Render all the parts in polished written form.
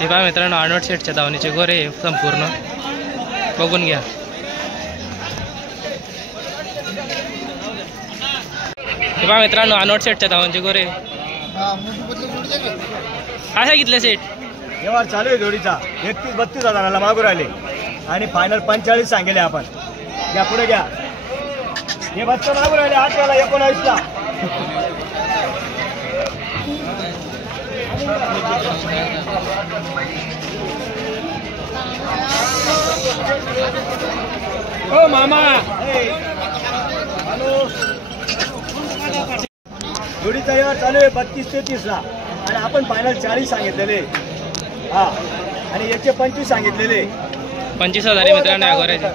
हे पहा मित्रांनो आनोट शेटच्या धावणीचे गोरे संपूर्ण बघून घ्या। हे पहा मित्रांनो आनोट शेटच्या धावणीचे गोरे काय सांगितले सेट? व्यवहार चालू आहे जोडीचा 31-32 हजाराला मागू राहिले आणि फायनल 45 सांगेले आपण। घ्या पुढे घ्या, हे बच्चे मागू राहिले 8 ला 19 ला। ओ मामा जोडीचा व्यवहार चालू आहे 32-33 ला आणि आपण फायनल 40 सांगितलेले। हा आणि याचे 25 सांगितलेले। 25,000 आहे मित्रांनो या गोऱ्याचे।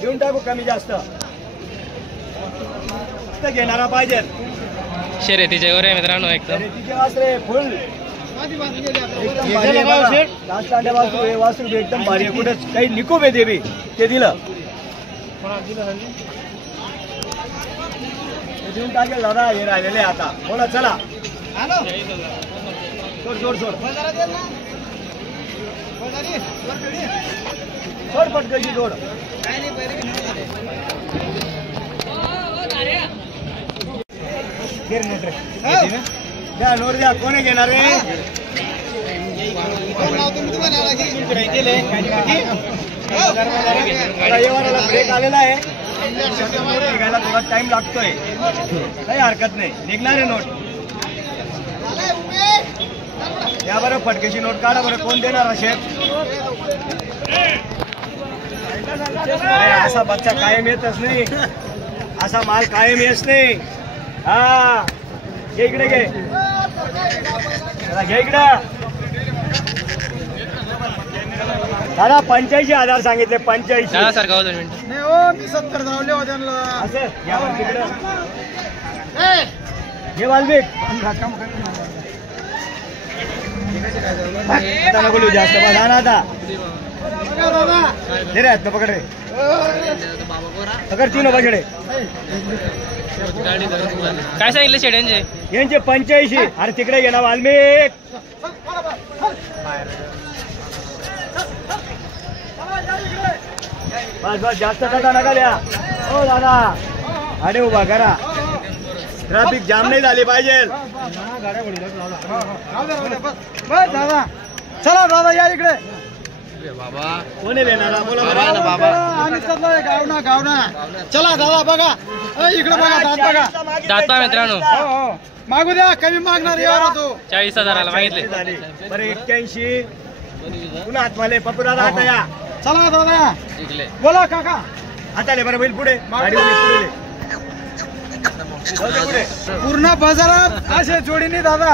देऊन टाकू कमी जास्त घेणारा पाहिजे। शर्यतीचे गोरे मित्रांनो एकदम शर्यतीचे वासरे फुल एकदम भारी आहे। लास्टांडे वासरू हे वासरू एकदम भारी आहे। कुठे काही निकोप आहे देवी ते दिलं देऊन टाकेल दादा। हे राहिलेले आता बोला चला सोड सोड सोड सोड पटकशी सोड। द्या नोट द्या कोणी घेणार रे? व्यवहाराला ब्रेक आलेला आहे, निघायला थोडा टाइम लागतोय, काही हरकत नाही, निघणार आहे नोट। या बरं फटकेची नोट काढा बरं, कोण देणार शेफ? असा बच्चा कायम येतच नाही, असा माल कायम येत नाही। हा घे इकडे घे, घे इकडे दादा। 85,000 सांगितले। 85 सारखा होतो मिनिट नाही हो, मी 70 धावले होते असं यावर तिकडे हे वाल्मिक आता नको लिहू जास्त बस ना आता दे रे हात पकड रे पकड 3 बछडे। काय सांगितले शेट यांचे? यांचे 85। अरे तिकडे घे ना वाल्मिक। बस बस जास्त टाटा नका द्या हो दादा। अरे उभा करा, ट्रॅफिक जाम नाही झाली पाहिजे। दादा चला दादा या इकडे। बाबा कोणी देणार बोला बाबा? आम्ही चाललोय गावना गावना। चला दादा बघा इकडे बघा, दात बघा, दात पहा मित्रांनो। हो मागू द्या, कमी मागणार यार तू। 40,000 मागितले। बरं 81 पुन्हा हातमाले पपुरा राहता या। चला दादा बोला काका। आता ले बरं बैल पुढे पुढे पुढे। पूर्ण बाजारात असे जोडीने दादा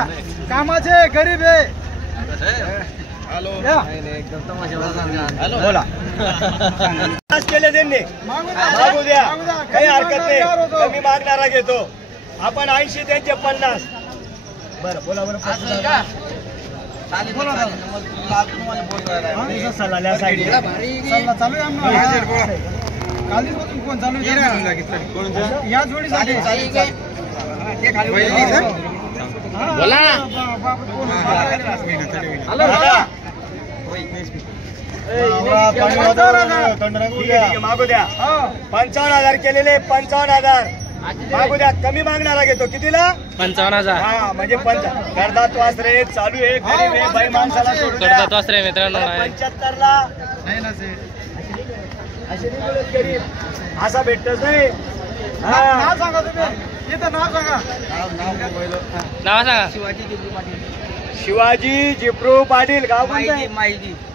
कामाचे गरीब आहे। बोला केले त्यांनी मागू द्या, काही हरकत नाही, कमी मागणारा घेतो आपण। 80 त्यांचे 50। बरं बोला बरं सल्ला साईड चालू आहे कालीपासून कोण चालू आहे या जोडीसाठी? बोला मागू द्या। 55,000 केलेले 55,000 मागू द्या, कमी मागणारा घेतो। कितीला? 55,000। हा म्हणजे करदात वासरे चालू आहे, गरीब आहे, बाई माणसाला सोडून द्या। करदात वासरे मित्रांनो 75 ला असा भेटतच नाही। नाव सांगा तुम्ही, इथं नाव सांगा। नाव सांगा? शिवाजी जिप्रू पाटील। गाव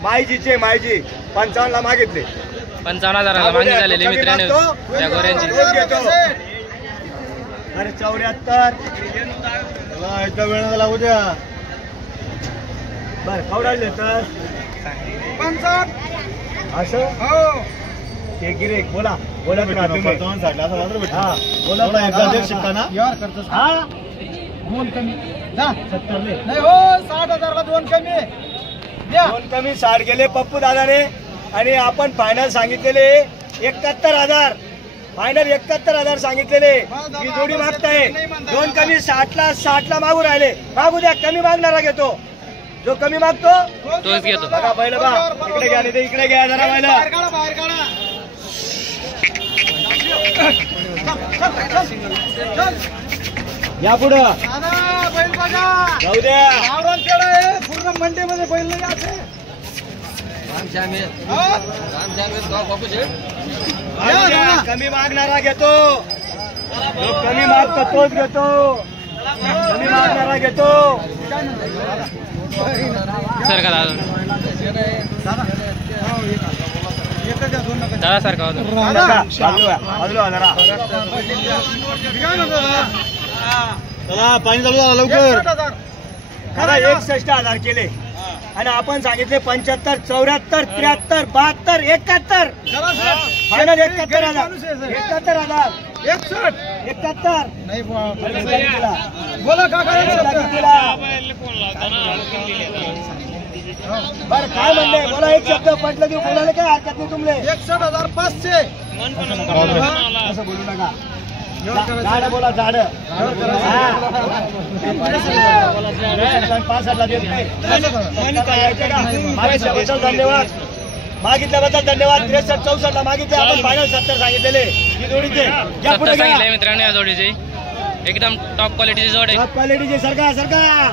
माईजीचे माईजी। 55 ला मागितले। 55,000 मागणी झालेली मित्रांनो त्या गोऱ्यांची। अरे 74 एका वेळा लागू द्या। बर खवडाले तर 55 असं हो ते गिरेक बोला बोला तुम्ही। हा बोला एकदा शिकता ना यार करतोस। हा दोन कमी जा 70 नाही हो 60,000 ला दोन कमी द्या। दोन कमी 60 गेले पप्पू दादाने आणि आपण फायनल सांगितलेले 71,000। फायनल 71,000 सांगितलेले। मी जोडी मागताय, दोन कमी 60 ला मागू राहिले। मागू द्या, कमी मागणारा घेतो। जो कमी मागतो तोच घेतो. बघा बैल बा इकडे घ्या नाही इकडे घ्या जरा बैल बाहेर काढा बाहेर काढा या पुढं दादा बैल बघा जाऊ द्या गावरान खेळ आहे पूर्ण मंडीमध्ये बैल नाही असे जाऊ द्या. कमी मागणारा घेतो जो कमी मागतो तोच घेतो कमी मागणारा घेतो सर का दादा दादा सारखा होता. बाजूला जरा चला पाणी चालू झालं लवकर दादा 61,000 केले आणि आपण सांगितले 75, 74, 73, 72, 71 फायनल 71,000 71,000 71 नाही बोला बोला काका बर काय म्हणले बोला एक शब्द पटलं की बोलायला काय हरकत नाही तुमले 61,500 असं बोलू नका झाड बोला झाड 65,000 देत नाही मागितल्याबद्दल धन्यवाद मागितल्याबद्दल धन्यवाद 63, 64 ला मागितले आपण फायनल 70 सांगितलेले ही जोडीचे या पुढे सांगितलंय मित्रांनो या जोडीची एकदम टॉप क्वालिटीची जोड आहे. टॉप क्वालिटीचे सरका सरका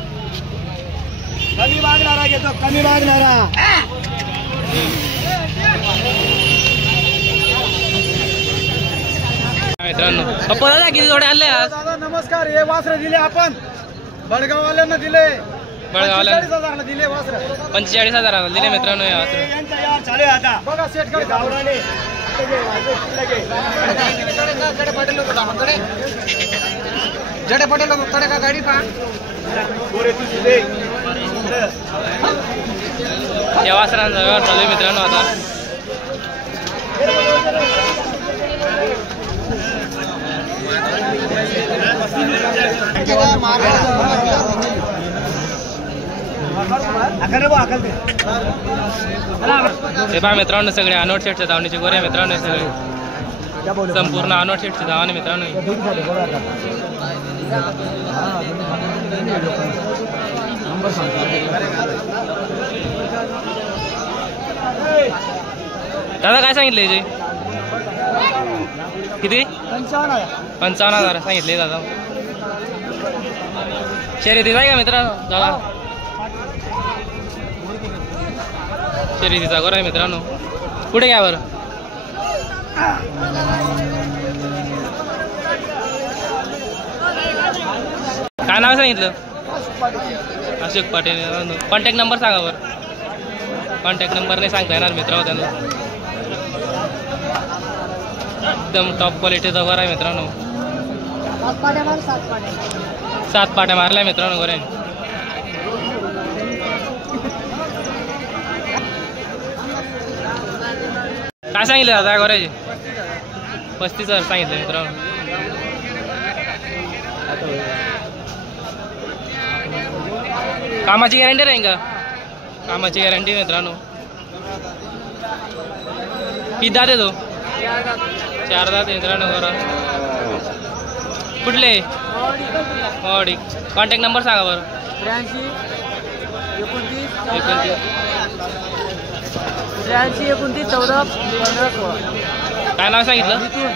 कमी मागणारा घेतो कमी मागणारा मित्रांनो पप्पा दादा किती जोडे आणले आज दादा नमस्कार हे वासरे दिले आपण बडगाववाल्यांना दिले बडगावला 45,000 दिले वासरे 45,000 दिले मित्रांनो या वासरे. यांचा यार चालू आहे आता बघा सेट कडे गावराने जडे पटेल कडे का गाडी पहा या वासरांचा व्यवहार चालू आहे मित्रांनो आता. हे पहा मित्रांनो सगळे अनोट शेटच्या धावणीचे गोरे मित्रांनो हे सगळे संपूर्ण अनोट शेटच्या धावाने मित्रांनो दादा काय सांगितले याचे किती 55,000 सांगितले दादा. शर्यतीचा आहे का मित्रांनो दादा शर्यतीचा गोरा आहे मित्रांनो. पुढे घ्या बरं काय नाव सांगितलं अशोक पाटील. कॉन्टॅक्ट नंबर सांगा बरं. कॉन्टॅक्ट नंबर नाही सांगता येणार मित्रांनो त्यांना. एकदम टॉप क्वालिटीचा गोरा आहे मित्रांनो. 7 पाट्या मारल्या मित्रांनो गोऱ्याने. काय सांगितलं दादा गोऱ्याचे 35,000 सांगितलं मित्रांनो. कामाची गॅरंटी राहील का कामाची गॅरंटी मित्रांनो. किती दात आहे तो 4 दात मित्रांनो गोरा. कुठले मॉडी. कॉन्टॅक्ट नंबर सांगा बरं. 83 29 14 15 16. काय नाव सांगितलं मिथून.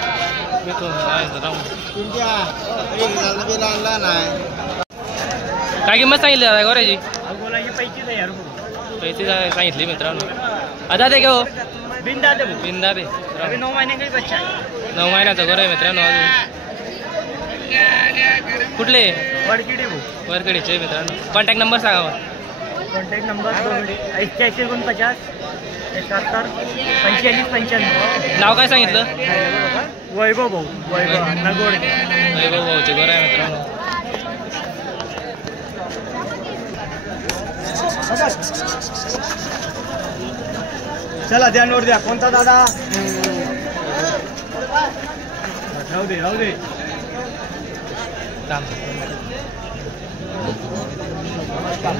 काय किंमत सांगितली दादा गोऱ्याची पैसे सांगितली मित्रांनो. आता ते घेऊ बिंदा दे 9 महिन्याचा गोरा आहे मित्रांनो. अजून कुठले वरकडीचे मित्रांनो. कॉन्टॅक्ट नंबर सांगा बरं. Contact number 88 49 71 45 95. नाव काय सांगितलं वैभव भाऊ नगोड वैभव भाऊचे गोरा आहे मित्रांनो. चला द्या नोट द्या. कोणता दादा राहू दे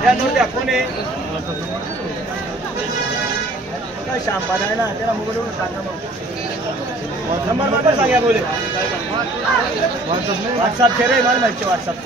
द्या नोट द्या. कोण आहे काय शांपाद आहे ना त्याला मोबाईलवर सांगा मग नंबर सांगा बोले व्हॉट्सअप चे रे मला माहिती व्हॉट्सअप